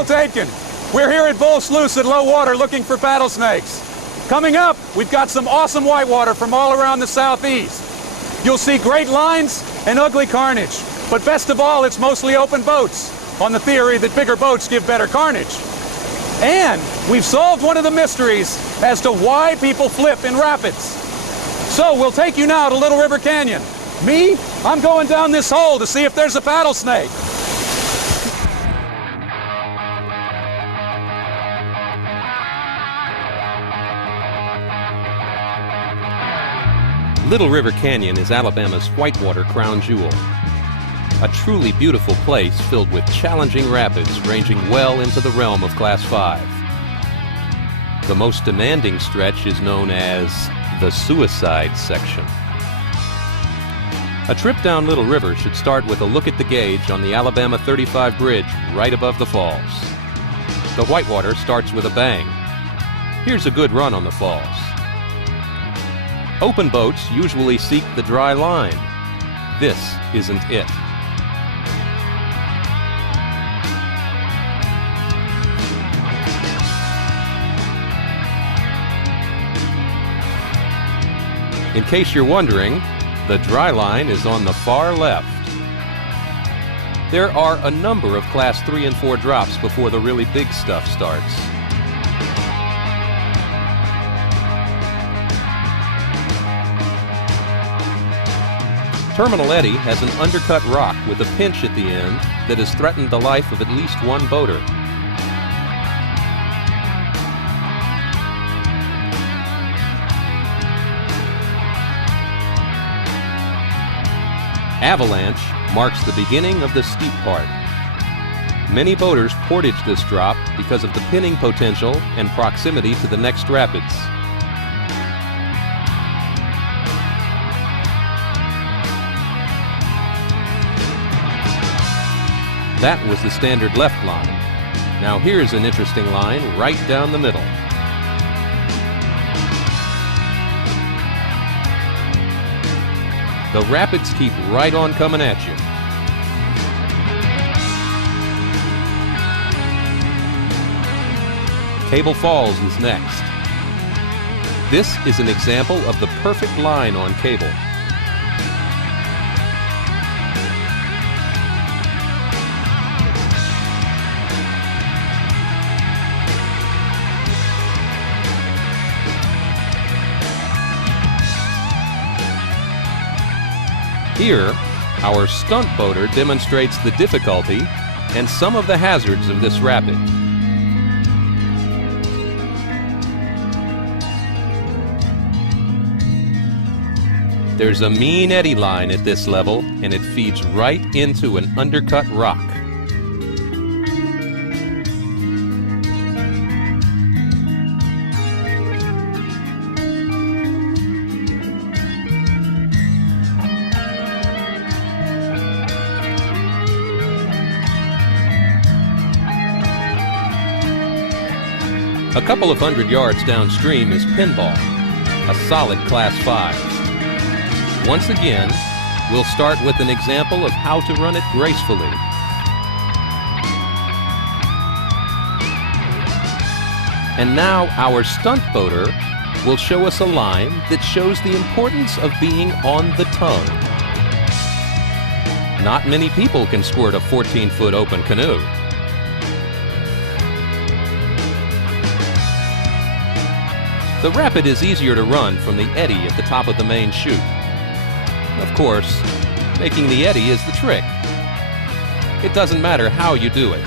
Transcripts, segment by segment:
Well taken. We're here at Bull Sluice at low water looking for paddlesnakes. Coming up, we've got some awesome whitewater from all around the southeast. You'll see great lines and ugly carnage. But best of all, it's mostly open boats, on the theory that bigger boats give better carnage. And we've solved one of the mysteries as to why people flip in rapids. So we'll take you now to Little River Canyon. Me, I'm going down this hole to see if there's a paddlesnake. Little River Canyon is Alabama's whitewater crown jewel. A truly beautiful place filled with challenging rapids ranging well into the realm of Class 5. The most demanding stretch is known as the Suicide Section. A trip down Little River should start with a look at the gauge on the Alabama 35 bridge right above the falls. The whitewater starts with a bang. Here's a good run on the falls. Open boats usually seek the dry line. This isn't it. In case you're wondering, the dry line is on the far left. There are a number of Class 3 and 4 drops before the really big stuff starts. Terminal Eddy has an undercut rock with a pinch at the end that has threatened the life of at least one boater. Avalanche marks the beginning of the steep part. Many boaters portage this drop because of the pinning potential and proximity to the next rapids. That was the standard left line. Now here's an interesting line right down the middle. The rapids keep right on coming at you. Cable Falls is next. This is an example of the perfect line on cable. Here, our stunt boater demonstrates the difficulty and some of the hazards of this rapid. There's a mean eddy line at this level, and it feeds right into an undercut rock. A couple of 100 yards downstream is Pinball, a solid Class 5. Once again, we'll start with an example of how to run it gracefully. And now our stunt boater will show us a line that shows the importance of being on the tongue. Not many people can squirt a 14-foot open canoe. The rapid is easier to run from the eddy at the top of the main chute. Of course, making the eddy is the trick. It doesn't matter how you do it.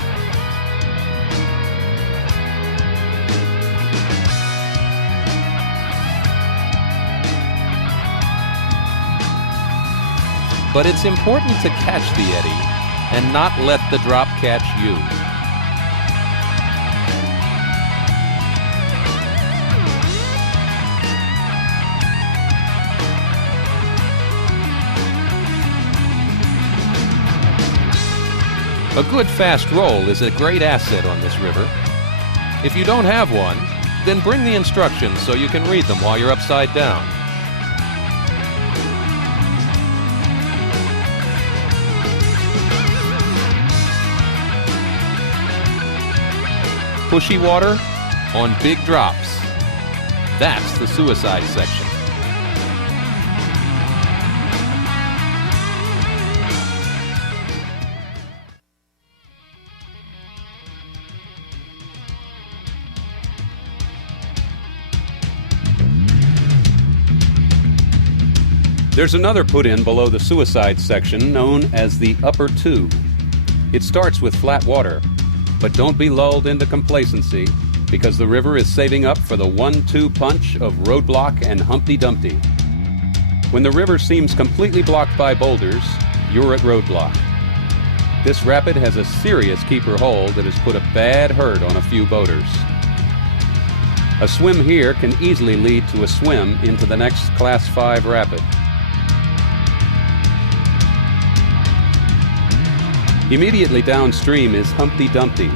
But it's important to catch the eddy and not let the drop catch you. A good fast roll is a great asset on this river. If you don't have one, then bring the instructions so you can read them while you're upside down. pushy water on big drops. That's the suicide section. There's another put-in below the suicide section known as the Upper Two. It starts with flat water, but don't be lulled into complacency because the river is saving up for the 1-2 punch of Roadblock and Humpty Dumpty. When the river seems completely blocked by boulders, you're at Roadblock. This rapid has a serious keeper hole that has put a bad hurt on a few boaters. A swim here can easily lead to a swim into the next Class 5 rapid. Immediately downstream is Humpty Dumpty.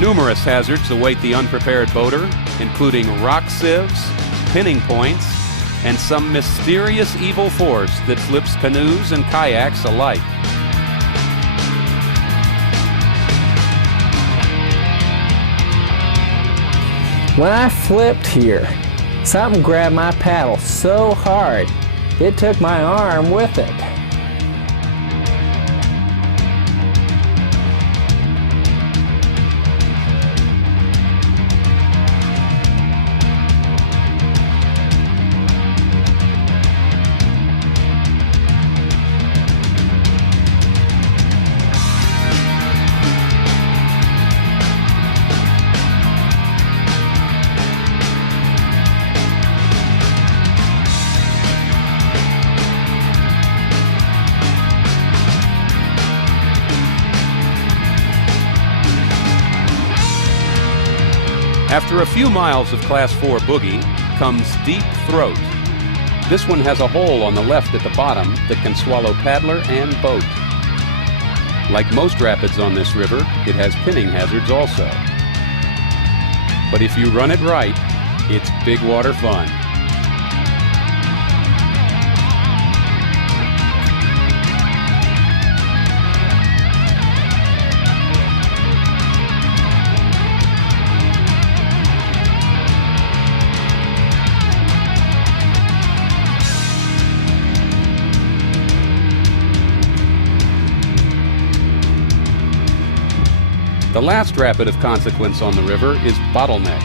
Numerous hazards await the unprepared boater, including rock sieves, pinning points, and some mysterious evil force that flips canoes and kayaks alike. When I flipped here, something grabbed my paddle so hard, it took my arm with it. After a few miles of Class 4 boogie comes Deep Throat. This one has a hole on the left at the bottom that can swallow paddler and boat. Like most rapids on this river, it has pinning hazards also. But if you run it right, it's big water fun. The last rapid of consequence on the river is Bottleneck.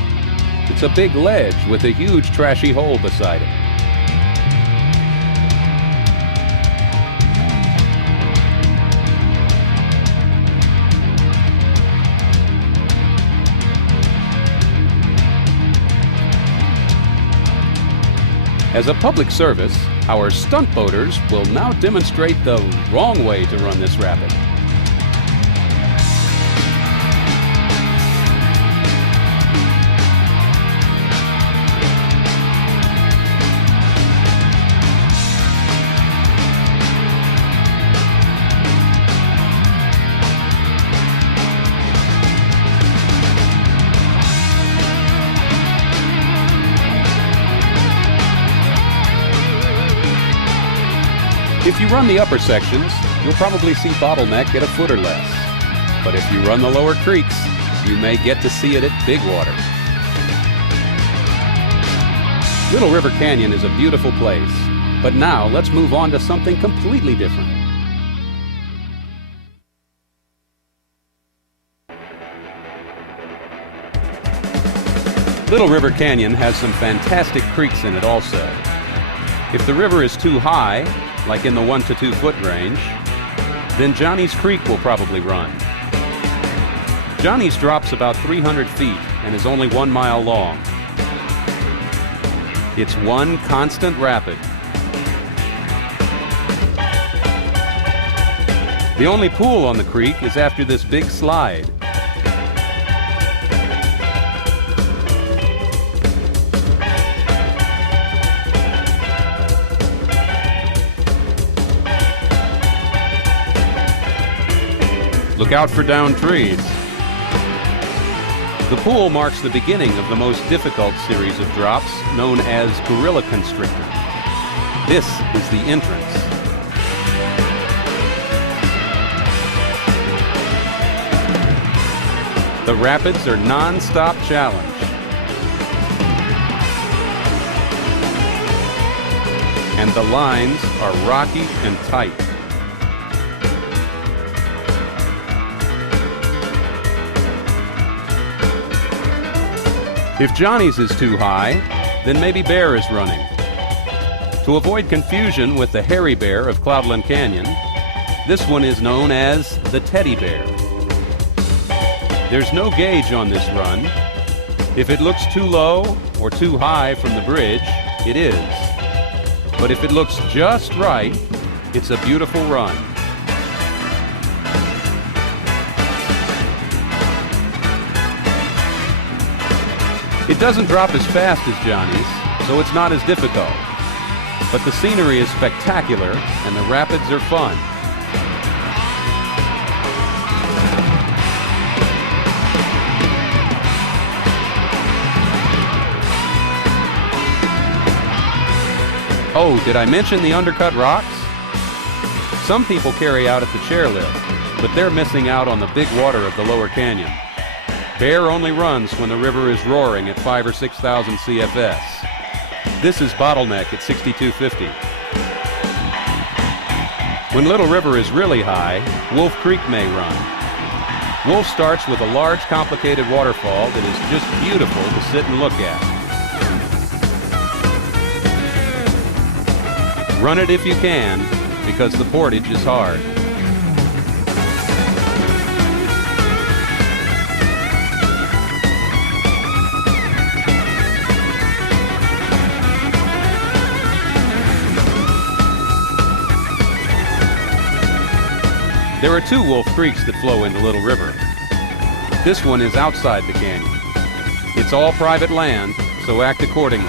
It's a big ledge with a huge trashy hole beside it. As a public service, our stunt boaters will now demonstrate the wrong way to run this rapid. If you run the upper sections, you'll probably see Bottleneck at a foot or less. But if you run the lower creeks, you may get to see it at big water. Little River Canyon is a beautiful place, but now let's move on to something completely different. Little River Canyon has some fantastic creeks in it also. If the river is too high, like in the 1 to 2 foot range, then Johnnies Creek will probably run. Johnnies drops about 300 feet and is only 1 mile long. It's one constant rapid. The only pool on the creek is after this big slide. Look out for downed trees. The pool marks the beginning of the most difficult series of drops, known as Gorilla Constrictor. This is the entrance. The rapids are non-stop challenge. And the lines are rocky and tight. If Johnnies is too high, then maybe Bear is running. To avoid confusion with the hairy bear of Cloudland Canyon, this one is known as the teddy bear. There's no gauge on this run. If it looks too low or too high from the bridge, it is. But if it looks just right, it's a beautiful run. It doesn't drop as fast as Johnnies, so it's not as difficult. But the scenery is spectacular and the rapids are fun. Oh, did I mention the undercut rocks? Some people carry out at the chairlift, but they're missing out on the big water of the lower canyon. Bear only runs when the river is roaring at 5,000 or 6,000 CFS. This is Bottleneck at 6,250. When Little River is really high, Wolf Creek may run. Wolf starts with a large, complicated waterfall that is just beautiful to sit and look at. Run it if you can, because the portage is hard. There are two Wolf Creeks that flow into Little River. This one is outside the canyon. It's all private land, so act accordingly.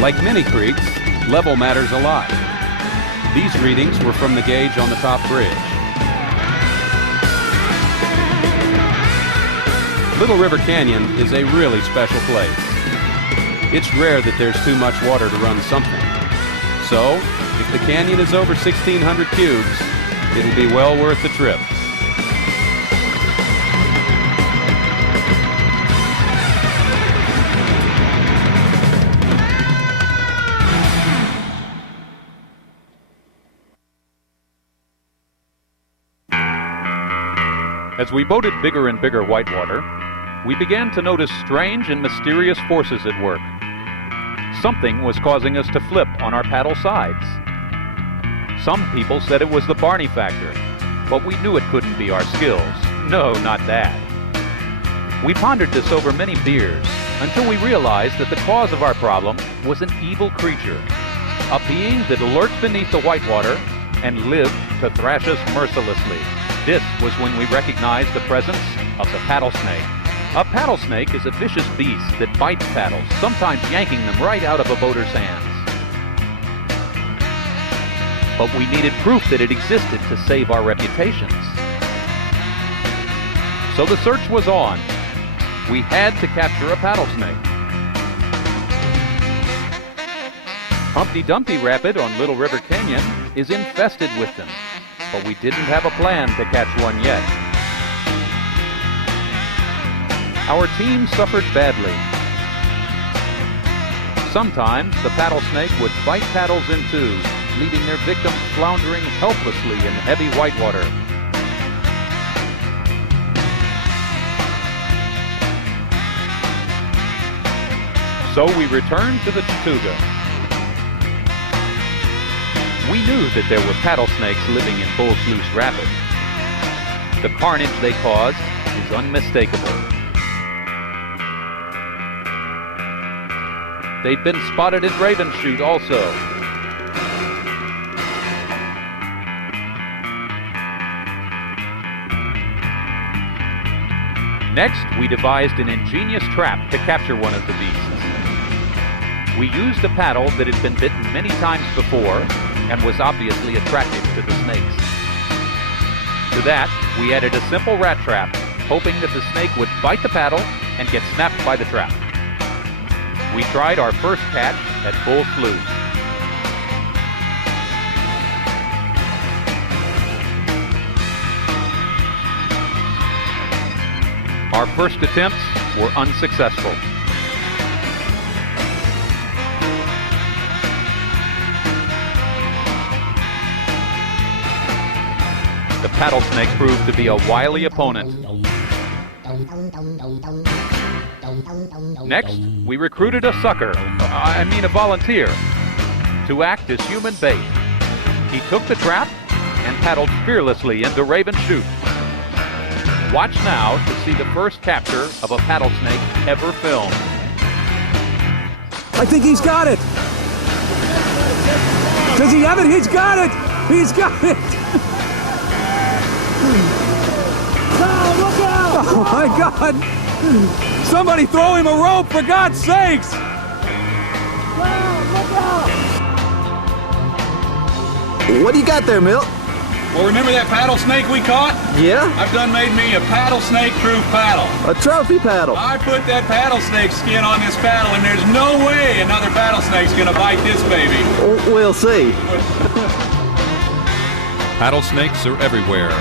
Like many creeks, level matters a lot. These readings were from the gauge on the top bridge. Little River Canyon is a really special place. It's rare that there's too much water to run something. So, if the canyon is over 1,600 cubes, it'll be well worth the trip. As we boated bigger and bigger whitewater, we began to notice strange and mysterious forces at work. Something was causing us to flip on our paddle sides. Some people said it was the Barney factor, but we knew it couldn't be our skills. No, not that. We pondered this over many beers until we realized that the cause of our problem was an evil creature, a being that lurked beneath the whitewater and lived to thrash us mercilessly. This was when we recognized the presence of the paddlesnake. A paddlesnake is a vicious beast that bites paddles, sometimes yanking them right out of a boater's hands. But we needed proof that it existed to save our reputations. So the search was on. We had to capture a paddlesnake. Humpty Dumpty Rapid on Little River Canyon is infested with them, but we didn't have a plan to catch one yet. Our team suffered badly. Sometimes the paddlesnake would bite paddles in two, leaving their victims floundering helplessly in heavy whitewater. So we returned to the Chattooga. We knew that there were paddlesnakes living in Bull Sluice Rapid. The carnage they cause is unmistakable. They'd been spotted in Raven Chute also. Next, we devised an ingenious trap to capture one of the beasts. We used a paddle that had been bitten many times before and was obviously attracted to the snakes. To that, we added a simple rat trap, hoping that the snake would bite the paddle and get snapped by the trap. We tried our first catch at Bull Slough. Our first attempts were unsuccessful. The Paddlesnake proved to be a wily opponent. Next, we recruited a sucker, a volunteer, to act as human bait. He took the trap and paddled fearlessly into Raven Chute. Watch now to see the first capture of a paddlesnake ever filmed. I think he's got it. Does he have it? He's got it. He's got it. Oh my God! Somebody throw him a rope, for God's sakes! What do you got there, Milt? Well, remember that paddlesnake we caught? Yeah? I've done made me a paddlesnake-proof paddle. A trophy paddle. I put that paddlesnake skin on this paddle, and there's no way another paddlesnake's gonna bite this baby. We'll see. Paddlesnakes are everywhere.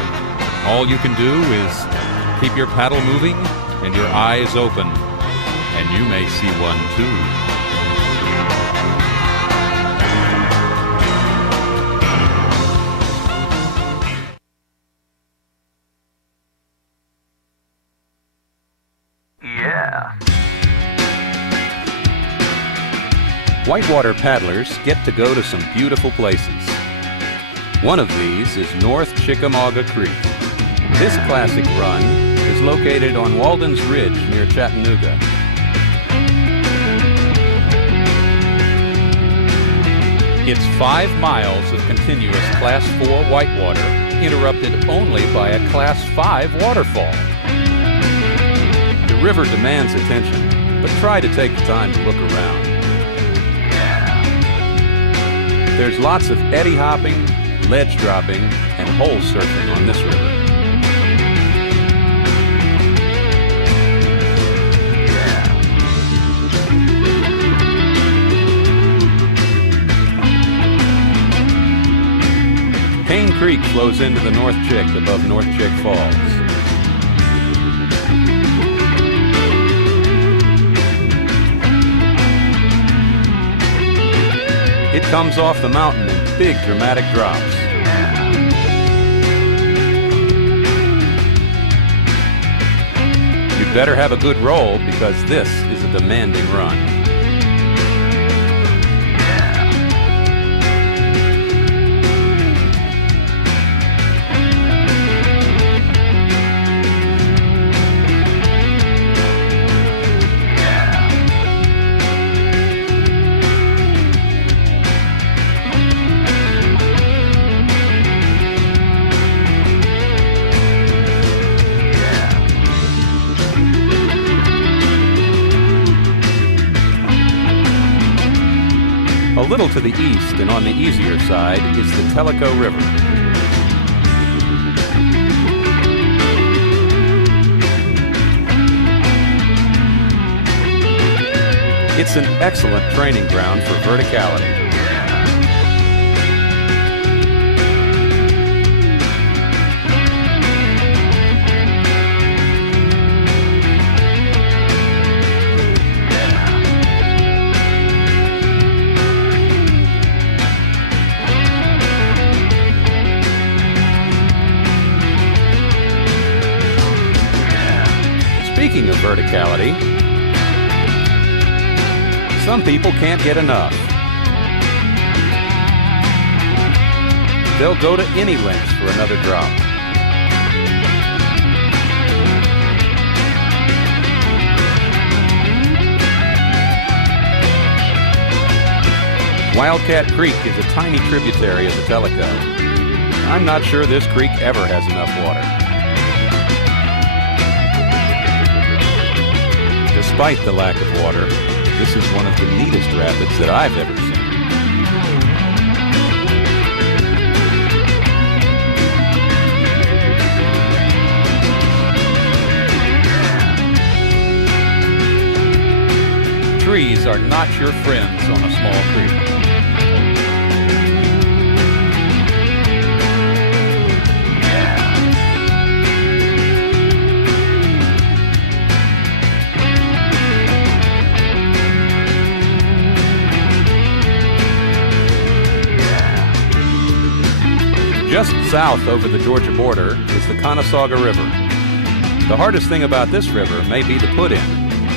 All you can do is keep your paddle moving and your eyes open, and you may see one too. Whitewater paddlers get to go to some beautiful places. One of these is North Chickamauga Creek. This classic run is located on Walden's Ridge near Chattanooga. It's 5 miles of continuous Class 4 whitewater, interrupted only by a Class 5 waterfall. The river demands attention, but try to take the time to look around. There's lots of eddy hopping, ledge dropping, and hole surfing on this river. Cain Creek flows into the North Chick above North Chick Falls. It comes off the mountain in big dramatic drops. You'd better have a good roll because this is a demanding run. A little to the east and on the easier side is the Tellico River. It's an excellent training ground for verticality. Speaking of verticality, some people can't get enough. They'll go to any lengths for another drop. Wildcat Creek is a tiny tributary of the Tellico. I'm not sure this creek ever has enough water. The Despite the lack of water, this is one of the neatest rapids that I've ever seen. Trees are not your friends on a small creek. Just south over the Georgia border is the Conasauga River. The hardest thing about this river may be the put-in.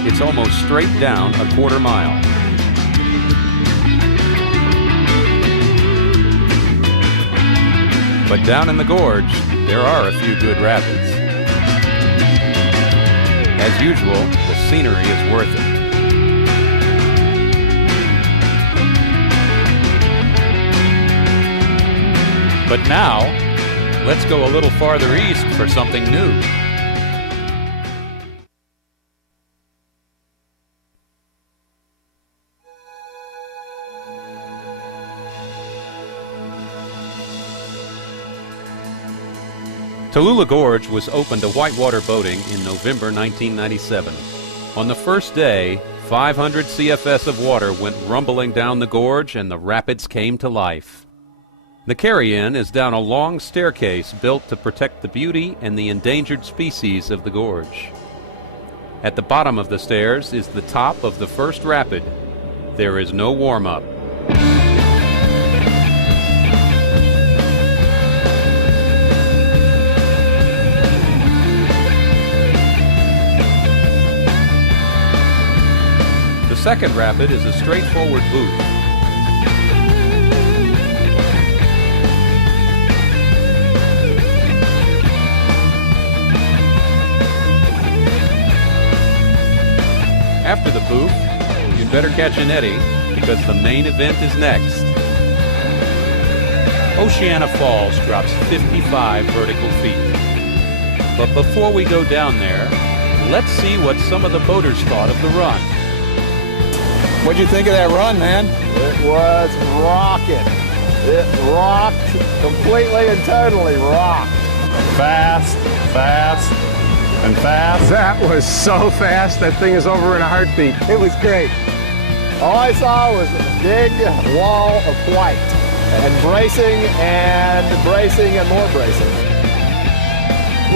It's almost straight down a quarter mile. But down in the gorge, there are a few good rapids. As usual, the scenery is worth it. But now, let's go a little farther east for something new. Tallulah Gorge was opened to whitewater boating in November 1997. On the first day, 500 CFS of water went rumbling down the gorge and the rapids came to life. The carry-in is down a long staircase built to protect the beauty and the endangered species of the gorge. At the bottom of the stairs is the top of the first rapid. There is no warm-up. The second rapid is a straightforward booth. After the booth, you'd better catch an eddy because the main event is next. Oceana Falls drops 55 vertical feet. But before we go down there, let's see what some of the boaters thought of the run. What'd you think of that run, man? It was rocking. It rocked, completely and totally rocked. Fast, fast, and fast. That was so fast, that thing is over in a heartbeat. It was great. All I saw was a big wall of white and bracing and bracing and more bracing.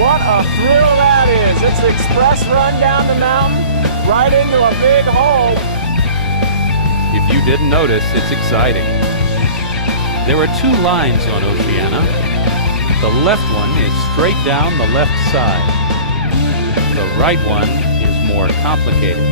What a thrill that is. It's an express run down the mountain, right into a big hole. If you didn't notice, it's exciting. There are two lines on Oceana. The left one is straight down the left side. The right one is more complicated.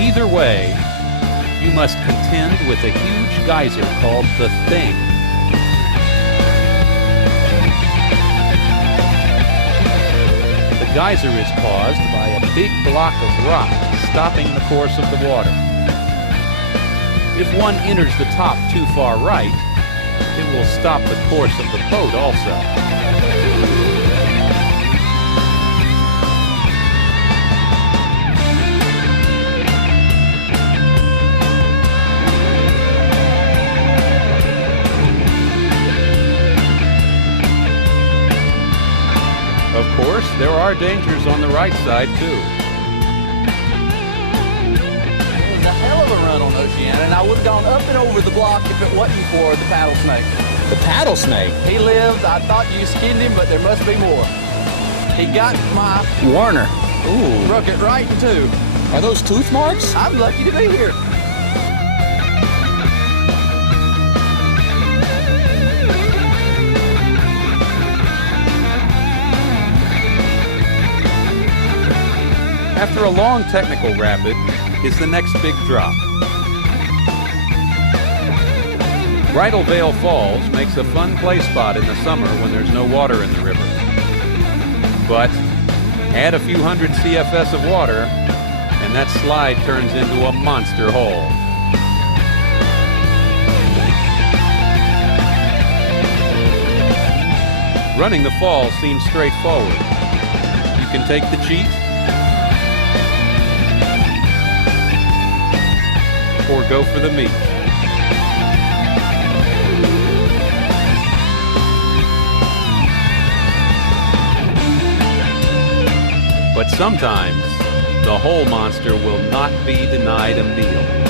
Either way, you must contend with a huge geyser called the Thing. The geyser is caused by a big block of rock stopping the course of the water. If one enters the top too far right, it will stop the course of the boat also. Of course, there are dangers on the right side, too. It was a hell of a run on Oceana, and I would have gone up and over the block if it wasn't for the Paddlesnake. The Paddlesnake? He lived. I thought you skinned him, but there must be more. He got my Warner. Ooh. Broke it right in two. Are those tooth marks? I'm lucky to be here. After a long technical rapid is the next big drop. Bridal Veil Falls makes a fun play spot in the summer when there's no water in the river. But add a few hundred CFS of water, and that slide turns into a monster hole. Running the fall seems straightforward. You can take the cheat, or go for the meat. But sometimes, the whole monster will not be denied a meal.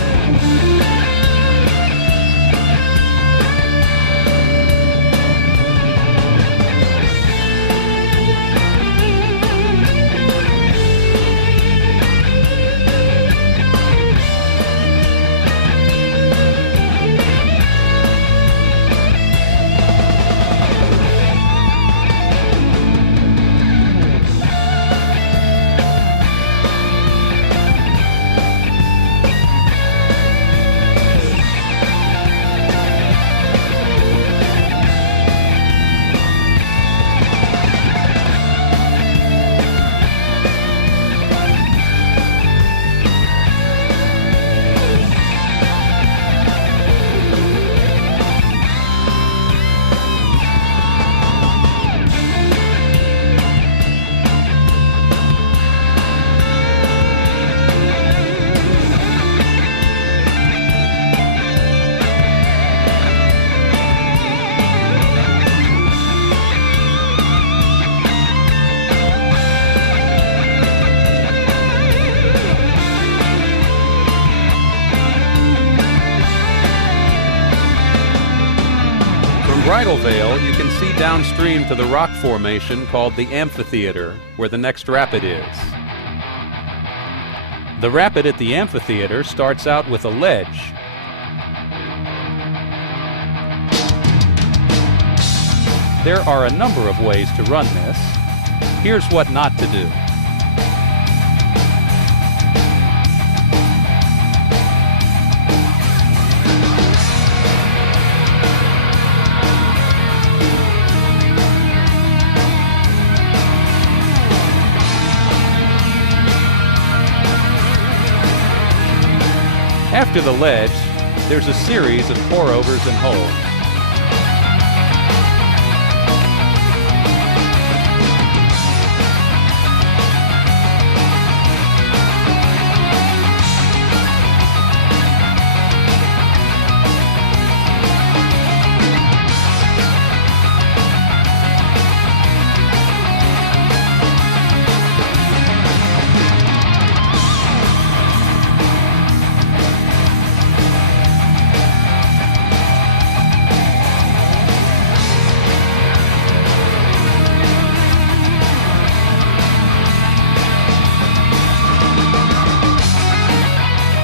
Bridal Veil, you can see downstream to the rock formation called the amphitheater, where the next rapid is. The rapid at the amphitheater starts out with a ledge. There are a number of ways to run this. Here's what not to do. After the ledge, there's a series of pour-overs and holds.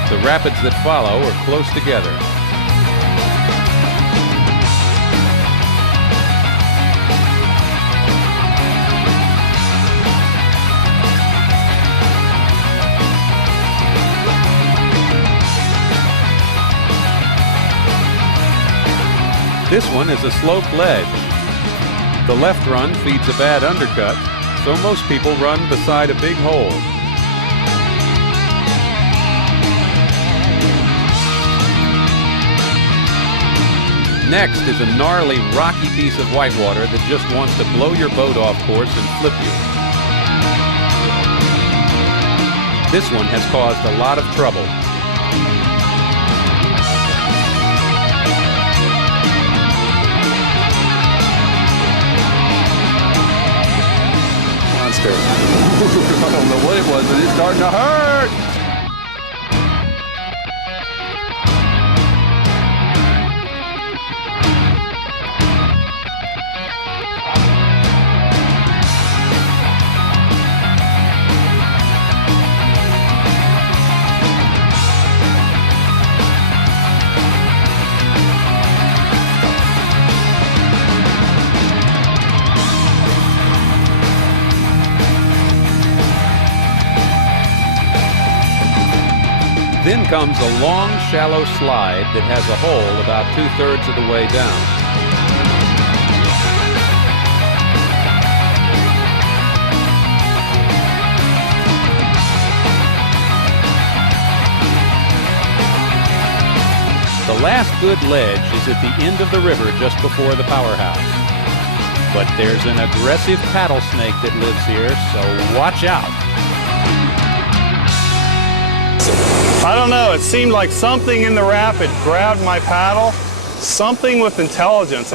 The rapids that follow are close together. This one is a sloped ledge. The left run feeds a bad undercut, so most people run beside a big hole. Next is a gnarly, rocky piece of whitewater that just wants to blow your boat off course and flip you. This one has caused a lot of trouble. Monster. I don't know what it was, but it's starting to hurt. Then comes a long, shallow slide that has a hole about 2/3 of the way down. The last good ledge is at the end of the river just before the powerhouse. But there's an aggressive paddlesnake that lives here, so watch out. I don't know, it seemed like something in the rapid grabbed my paddle. Something with intelligence.